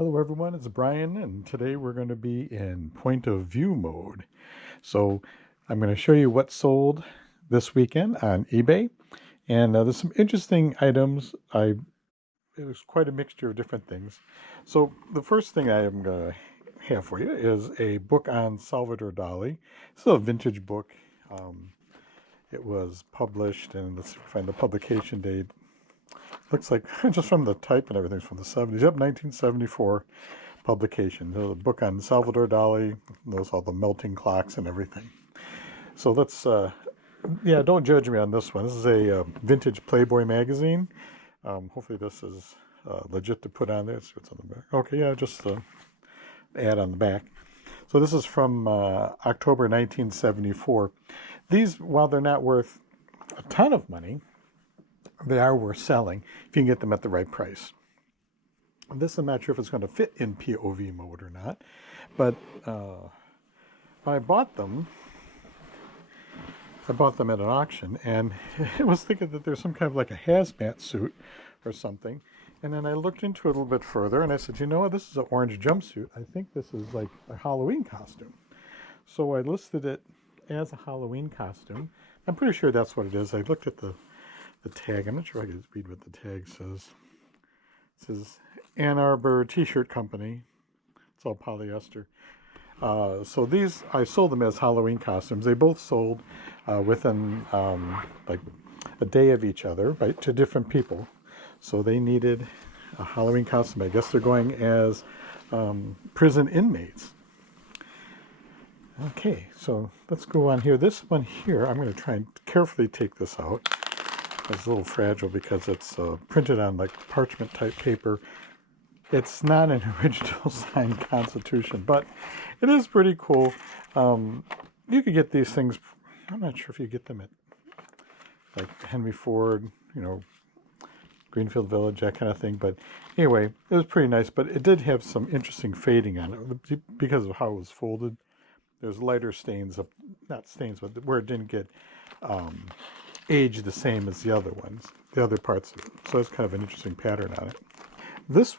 Hello everyone, it's Brian, and today we're going to be in point of view mode. So I'm going to show you what sold this weekend on eBay, and there's some interesting items. It was quite a mixture of different things. So the first thing I am going to have for you is a book on Salvador Dali. It's a vintage book. It was published, and let's find the publication date. Looks like, just from the type and everything, from the 70s. Yep, 1974 publication. There's a book on Salvador Dali. Knows all the melting clocks and everything. So let's, don't judge me on this one. This is a vintage Playboy magazine. Hopefully this is legit to put on there. Let's see what's on the back. Okay, yeah, just the ad on the back. So this is from October 1974. These, while they're not worth a ton of money, they are worth selling if you can get them at the right price. This, I'm not sure if it's going to fit in POV mode or not, but I bought them at an auction, and I was thinking that there's some kind of like a hazmat suit or something, and then I looked into it a little bit further, and I said, you know what, this is an orange jumpsuit. I think this is like a Halloween costume. So I listed it as a Halloween costume. I'm pretty sure that's what it is. I looked at the tag. I'm not sure I can read what the tag says. It says Ann Arbor T-shirt company. It's all polyester. So these, I sold them as Halloween costumes. They both sold within like a day of each other, right, to different people. So they needed a Halloween costume. I guess they're going as prison inmates. Okay, so let's go on here. This one here, I'm going to try and carefully take this out. It's a little fragile because it's printed on like parchment type paper. It's not an original signed Constitution, but it is pretty cool. You could get these things, I'm not sure if you get them at like Henry Ford, Greenfield Village, that kind of thing. But anyway, it was pretty nice, but it did have some interesting fading on it because of how it was folded. There's lighter stains, not stains, but where it didn't get aged the same as the other ones, the other parts of it. So it's kind of an interesting pattern on it. This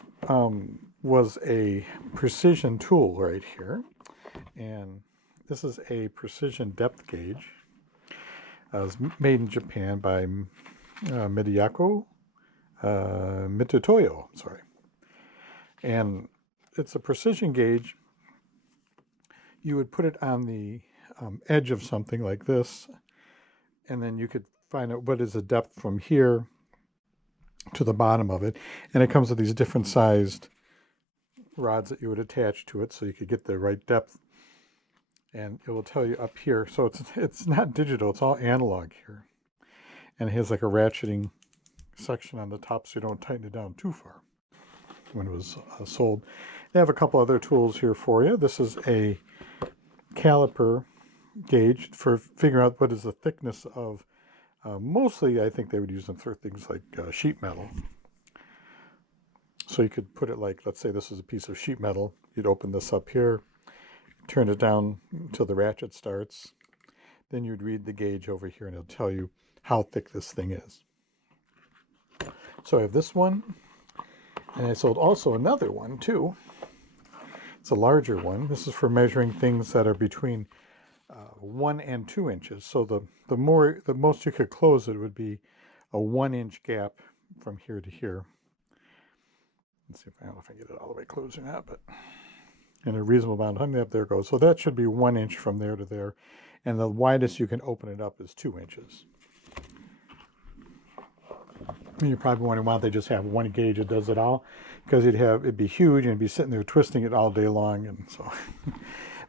was a precision tool right here, and this is a precision depth gauge. It was made in Japan by Mitutoyo, sorry. And it's a precision gauge. You would put it on the edge of something like this, and then you could find out what is the depth from here to the bottom of it. And it comes with these different sized rods that you would attach to it so you could get the right depth. And it will tell you up here. So it's not digital, it's all analog here. And it has like a ratcheting section on the top so you don't tighten it down too far when it was sold. They have a couple other tools here for you. This is a caliper gauge for figuring out what is the thickness of, mostly I think they would use them for things like sheet metal. So you could put it like, let's say this is a piece of sheet metal. You'd open this up here, turn it down until the ratchet starts. Then you'd read the gauge over here and it'll tell you how thick this thing is. So I have this one, and I sold also another one too. It's a larger one. This is for measuring things that are between 1 and 2 inches. So the most you could close it would be a 1-inch gap from here to here. Let's see if I don't know if I get it all the way closed or not, but in a reasonable amount of time, yep, there it goes. So that should be 1 inch from there to there, and the widest you can open it up is 2 inches. And you're probably wondering why they just have one gauge that does it all, because it'd be huge and it'd be sitting there twisting it all day long, and so.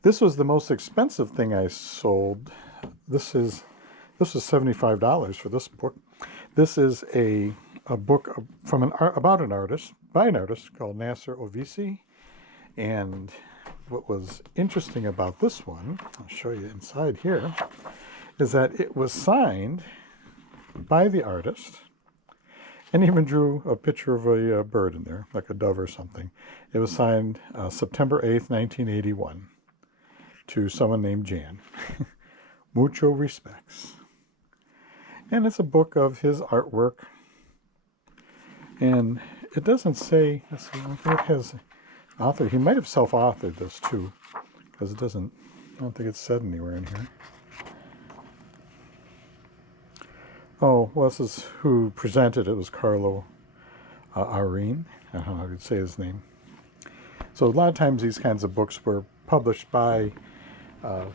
This was the most expensive thing I sold. This was $75 for this book. This is a book from about an artist, by an artist called Nasser Ovisi. And what was interesting about this one, I'll show you inside here, is that it was signed by the artist, and even drew a picture of a bird in there, like a dove or something. It was signed September 8th, 1981. To someone named Jan. Mucho respects. And it's a book of his artwork. And it doesn't say, let's see, it has author. He might have self-authored this too, because it doesn't, I don't think it's said anywhere in here. Oh, well, this is who presented it. Was Carlo Arene. I don't know how to say his name. So a lot of times these kinds of books were published by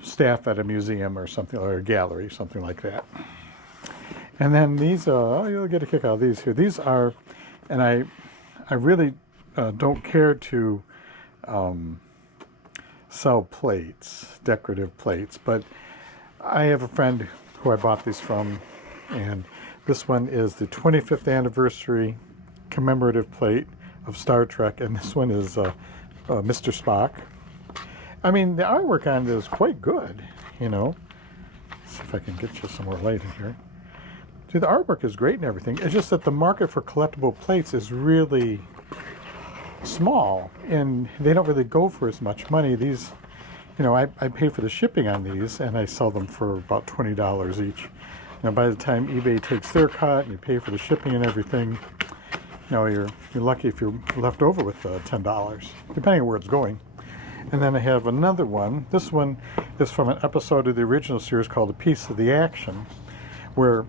staff at a museum or something, or a gallery, something like that. And then these, you'll get a kick out of these here. These are, and I really don't care to sell plates, decorative plates, but I have a friend who I bought these from, and this one is the 25th anniversary commemorative plate of Star Trek, and this one is Mr. Spock. I mean, the artwork on it is quite good, you know. Let's see if I can get you some more light in here. See, the artwork is great and everything. It's just that the market for collectible plates is really small, and they don't really go for as much money. These, you know, I pay for the shipping on these, and I sell them for about $20 each. Now, by the time eBay takes their cut, and you pay for the shipping and everything, you know, you're lucky if you're left over with $10, depending on where it's going. And then I have another one. This one is from an episode of the original series called A Piece of the Action, where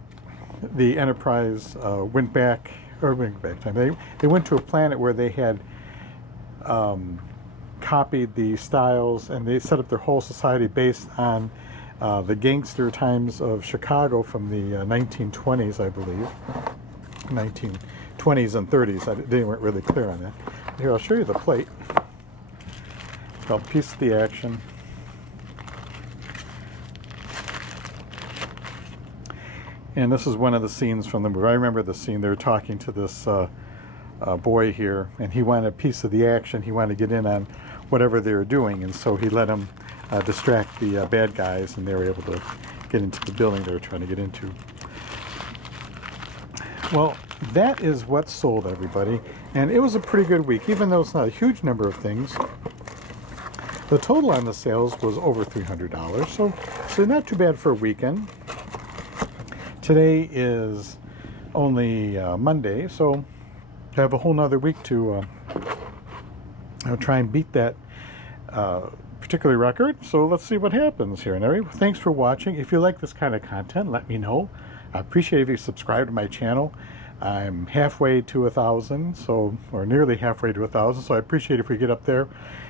the Enterprise went back time. They went to a planet where they had copied the styles, and they set up their whole society based on the gangster times of Chicago from the 1920s, I believe. 1920s and 30s. They weren't really clear on that. Here, I'll show you the plate. It's called Piece of the Action. And this is one of the scenes from the movie. I remember the scene. They were talking to this boy here, and he wanted a piece of the action. He wanted to get in on whatever they were doing, and so he let him distract the bad guys, and they were able to get into the building they were trying to get into. Well, that is what sold, everybody, and it was a pretty good week, even though it's not a huge number of things. The total on the sales was over $300, so not too bad for a weekend. Today is only Monday, so I have a whole nother week to try and beat that particular record. So let's see what happens here. And anyway, thanks for watching. If you like this kind of content, let me know. I appreciate if you subscribe to my channel. I'm halfway to 1,000, or nearly halfway to 1,000, so I appreciate if we get up there.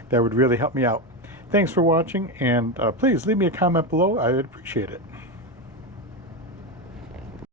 That would really help me out. Thanks for watching, and please leave me a comment below. I'd appreciate it.